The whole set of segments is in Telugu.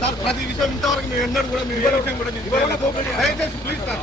సార్ ప్రతి విషయం ఇంతవరకు మేము ఎన్నడూ కూడా మేము ఏ విషయం కూడా దయచేసి ప్లీజ్ సార్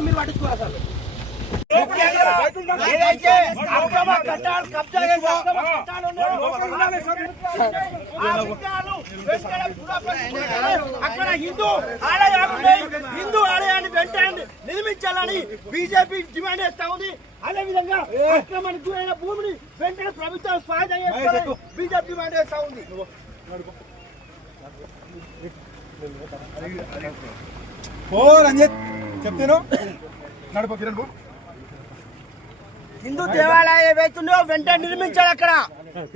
మీరు పట్టించుకోరా సార్ ఏదైతే అక్రమ కట్టాలు కబ్జా అక్కడ హిందూ ఆలయాలు హిందూ ఆలయాన్ని వెంటనే నిర్మించాలని బీజేపీ డిమాండ్ చేస్తా ఉంది. అదే విధంగా అక్రమానికి గురైన భూమిని వెంటనే ప్రభుత్వం స్వాధీనం చేసుకోవాలని బీజేపీ డిమాండ్ చేస్తా ఉంది. చెప్తాను. నడుపు కిరణ్. హిందూ దేవాలయం ఏవైతుందో వెంటనే నిర్మించాలి అక్కడ.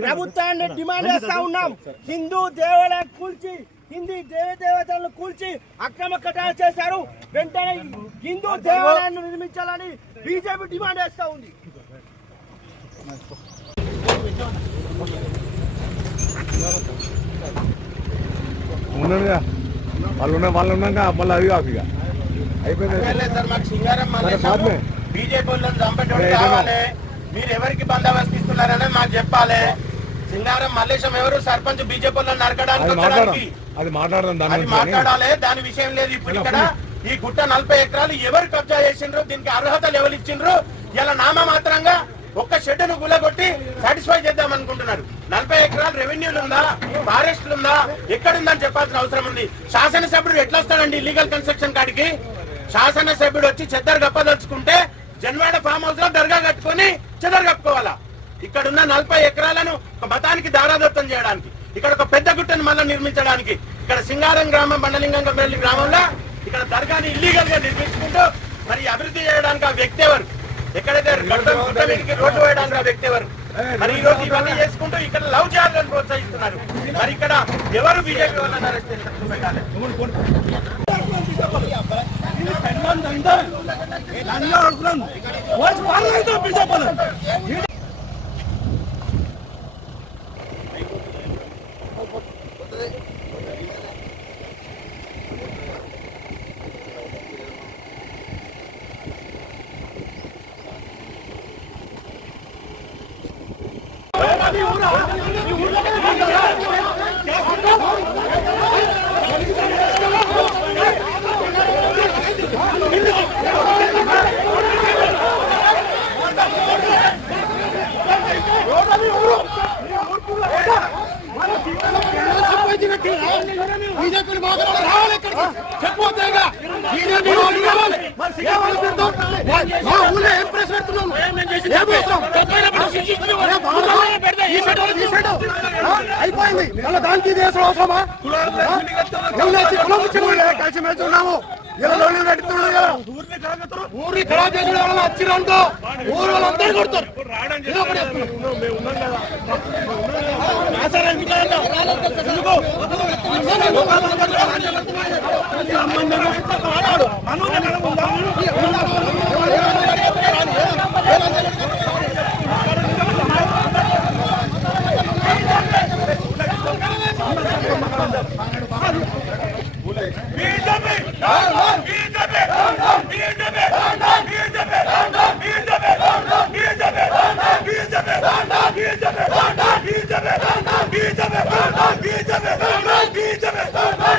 ప్రభుత్వాన్ని డిమాండ్ చేస్తా ఉన్నాం. హిందూ దేవాలయం కూల్చి హిందీ దేవ దేవతలను కూల్చి అక్రమ కట్టాలు చేశారు. వెంటనే హిందూ దేవాలయాన్ని నిర్మించాలని బీజేపీ డిమాండ్ చేస్తా ఉంది. వాళ్ళు ఉన్న వాళ్ళు ఉన్నాక మళ్ళీ అవి కాదు ఇక. అయిపోయింది. సార్ మాకు సింగారం సరే, బాద్మే. బీజేపీ మీరు ఎవరికి బందోబస్తు ఇస్తున్నారని మాకు చెప్పాలి. సింగారం మల్లేశం ఎవరు? సర్పంచ్ బీజేపీ నరకడానికి వచ్చడానికి. అది మాట్లాడదాం అది. మాట్లాడాలి. దాని విషయం లేదు ఇప్పుడు ఇక్కడ. ఈ గుట్ట నలభై ఎకరాలు ఎవరు కబ్జా చేసిండ్రు? దీనికి అర్హతలు ఎవరు ఇచ్చిండ్రు? ఇలా నామ మాత్రంగా ఒక్క షెడ్డును గులగొట్టి సాటిస్ఫై చేద్దాం అనుకుంటున్నారు నలభై ఎకరాలు రెవెన్యూలు ఉందా? ఫారెస్ట్లు ఉందా? ఎక్కడుందని చెప్పాల్సిన అవసరం ఉంది. శాసనసభ్యుడు ఎట్లా వస్తాడండి ఇల్లీగల్ కన్స్ట్రక్షన్ కాడికి? శాసనసభ్యుడు వచ్చి చెద్దరు గప్పదలుచుకుంటే జన్వాడ ఫామ్ హౌస్లో దర్గా కట్టుకొని చెదరు కప్పుకోవాలా? ఇక్కడ ఉన్న నలభై ఎకరాలను ఒక మతానికి దారాదత్తం చేయడానికి ఇక్కడ ఒక పెద్ద గుట్టను మళ్ళీ నిర్మించడానికి ఇక్కడ సింగారం గ్రామం బండలింగంపల్లి గ్రామంలో ఇక్కడ దర్గాని ఇల్లీగల్గా నిర్మించుకుంటూ మరి అభివృద్ధి చేయడానికి ఆ వ్యక్తి ఎవరు? ఎక్కడైతే గడ్డ గుట్ట మీదకి రోడ్డు వేయడానికి ఆ వ్యక్తి ఎవరు? మరి ఈ రోజు ఇవన్నీ చేసుకుంటూ ఇక్కడ లవ్ చేయాలని ప్రోత్సహిస్తున్నారు. మరి ఇక్కడ ఎవరు బీజేపీ వాళ్ళని అరెస్ట్ చేస్తారు ಬಿಜೆಪಿ ಮಾತ್ರ పెట్టాలి అయిపోయింది. మళ్ళీ దానికి దేశం అవసరమా? కలిసి మెలిసి ఉన్నాము. ఇలా లోన్లు కట్టుతున్నాడు కదా ఊరిని ఖరాబ్ చేసిన వాళ్ళని వచ్చిరంతో ఊరు వాళ్ళందరూ కొడతారు. ఒకటి. BJP! BJP! BJP! BJP! ఎందుకు? బీజేపీ